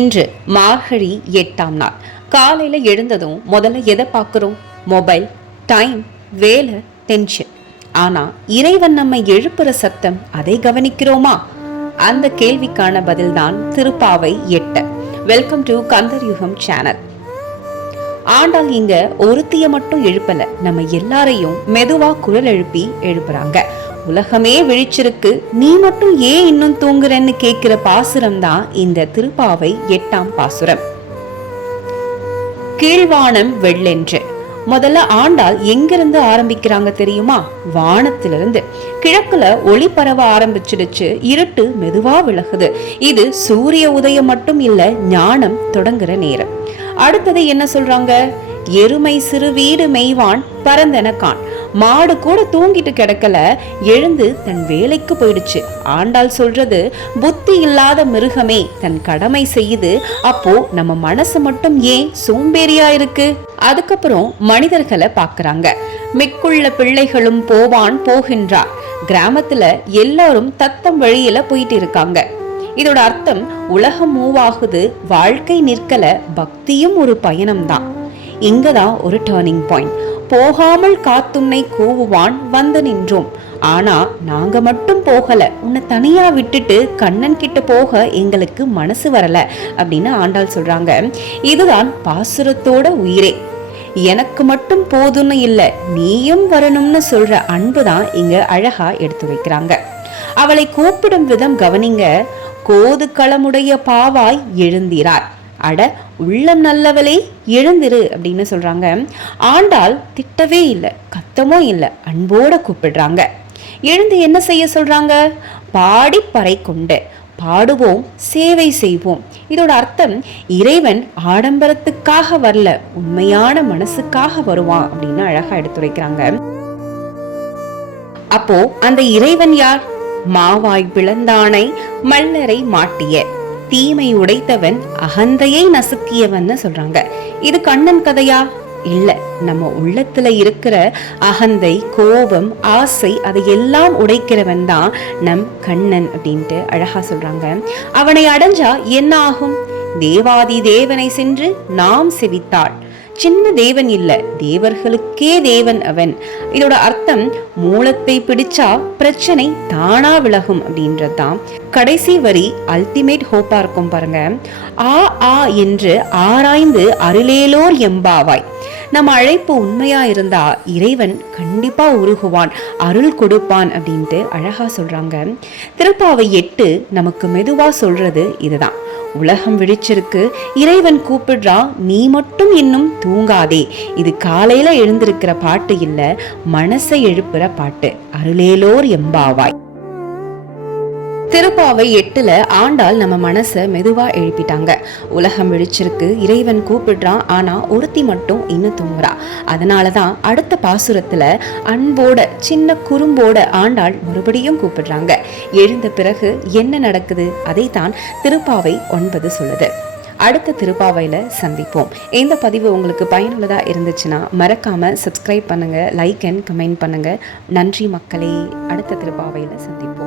இன்று மார்கழி 8ஆம் நாள். காலையில எழுந்ததும் முதல்ல எதை பார்க்குறோம்? மொபைல், டைம், வேலை, டென்ஷன். ஆனா இறைவன் நம்மை எழுப்புற சத்தம், அதை கவனிக்கிறோமா? அந்த கேள்விக்கான பதில்தான் திருப்பாவை 8. வெல்கம் டு கந்தர் யுகம் சேனல். ஆண்டாள் இங்க ஒருத்திய மட்டும் எழுப்பல, நம்ம எல்லாரையும் மெதுவா குரல் எழுப்பி எழுப்புறாங்க. உலகமே விழிச்சிருக்கு, நீ மட்டும் ஏன் இன்னும் தூங்குறன்னு கேட்கிற பாசுரம் தான் இந்த திருப்பாவை 8ஆம் பாசுரம். கீழ்வானம் வெள்ளென்று. முதல்ல ஆண்டாள் எங்கிருந்து ஆரம்பிக்கிறாங்க தெரியுமா? வானத்திலிருந்து. கிழக்குல ஒளி பரவ ஆரம்பிச்சிடுச்சு, இருட்டு மெதுவா விலகுது. இது சூரிய உதயம் மட்டும் இல்ல, ஞானம் தொடங்குற நேரம். அடுத்தது என்ன சொல்றாங்க? எருமை சிறு வீடு மெய்வான் பரந்தன கான். மாடு கூட தூங்கிட்டு கிடக்கல, எழுந்து தன் வேலைக்கு போயிடுச்சு. ஆண்டாள் சொல்றது, புத்தி இல்லாத மிருகமே தன் கடமை செய்யுது, அப்போ நம்ம மனசு மட்டும் ஏன் சோம்பேறியா இருக்கு? அதுக்கப்புறம் மனிதர்களை பாக்குறாங்க. மிக்குள்ள பிள்ளைகளும் போவான் போகின்றார். கிராமத்துல எல்லாரும் தத்தம் வழியில போயிட்டு இருக்காங்க. இதோட அர்த்தம், உலகம் மூவாகுது, வாழ்க்கை நிற்கல, பக்தியும் ஒரு பயணம்தான். இங்கதான் ஒரு டர்னிங் பாயிண்ட். போகாமல் காத்துன்னை கூவுவான் வந்து நின்றோம். ஆனா நாங்க மட்டும் போகல, உன்னை தனியா விட்டுட்டு கண்ணன் கிட்ட போக எங்களுக்கு மனசு வரல அப்படின்னு ஆண்டாள் சொல்றாங்க. இதுதான் பாசுரத்தோட உயிரே. எனக்கு மட்டும் போதும்னு இல்ல, நீயும் வரணும்னு சொல்ற அன்புதான் இங்க அழகா எடுத்து வைக்கிறாங்க. அவளை கூப்பிடும் விதம் கவனிங்க. கோது களமுடைய பாவாய் எழுந்திரார். அட உள்ளம் நல்லவளே எழுந்திரு அப்படின்னு சொல்றாங்க. ஆண்டாள் திட்டவே இல்லை, கத்தமும் இல்லை, அன்போட கூப்பிடுறாங்க. எழுந்து என்ன செய்ய சொல்றாங்க? பாடி பறை கொண்டு பாடுவோம், சேவை செய்வோம். இதோட அர்த்தம், இறைவன் ஆடம்பரத்துக்காக வரல, உண்மையான மனசுக்காக வருவான் அப்படின்னு அழகா எடுத்துரைக்கிறாங்க. அப்போ அந்த இறைவன் யார்? மாவாய் பிளந்தானை மல்லரை மாட்டிய, தீமை உடைத்தவன் அகந்தையை நசுக்கியவன் சொல்றாங்க. இது கண்ணன் கதையா? இல்ல, நம்ம உள்ளத்துல இருக்கிற அகந்தை, கோபம், ஆசை, அதை எல்லாம் உடைக்கிறவன் தான் நம் கண்ணன் அப்படின்ட்டு அழகா சொல்றாங்க. அவனை அடைஞ்சா என்ன ஆகும்? தேவாதி தேவனை சென்று நாம் செவித்தாள். சின்ன தேவன் இல்ல, தேவர்களுக்கே தேவன் அவன். இதோட அர்த்தம், மூலத்தை பிடிச்சா பிரச்சனை தானா விலகும் அப்படின்றதுதான். கடைசி வரி அல்டிமேட் ஹோப்பா இருக்கும் பாருங்க. ஆ ஆ என்று ஆராய்ந்து அருளேலோர் எம்பாவாய். நம்ம அழைப்பு உண்மையா இருந்தா இறைவன் கண்டிப்பா உருகுவான், அருள் கொடுப்பான் அப்படின்ட்டு அழகா சொல்றாங்க. திருப்பாவை 8 நமக்கு மெதுவா சொல்றது இதுதான். உலகம் விழிச்சிருக்கு, இறைவன் கூப்பிடுறா, நீ மட்டும் இன்னும் தூங்காதே. இது காலையில எழுந்திருக்கிற பாட்டு இல்ல, மனசை எழுப்புற பாட்டு. அருளேலோர் எம்பாவாய். திருப்பாவை 8ல ஆண்டாள் நம்ம மனசை மெதுவா எழுப்பிட்டாங்க. உலகம் விழிச்சிருக்கு, இறைவன் கூப்பிடுறான், ஆனா ஒருத்தி மட்டும் இன்னும் தூங்குறா. அதனாலதான் அடுத்த பாசுரத்துல அன்போட, சின்ன குறும்போட ஆண்டாள் மறுபடியும் கூப்பிடுறாங்க. எழுந்த பிறகு என்ன நடக்குது? அதைத்தான் திருப்பாவை 9 சொல்லுது. அடுத்த திருப்பாவையில சந்திப்போம். இந்த பதிவு உங்களுக்கு பயனுள்ளதா இருந்துச்சுன்னா மறக்காம சப்ஸ்கிரைப் பண்ணுங்க, லைக் அண்ட் கமெண்ட் பண்ணுங்க. நன்றி மக்களே. அடுத்த திருப்பாவையில சந்திப்போம்.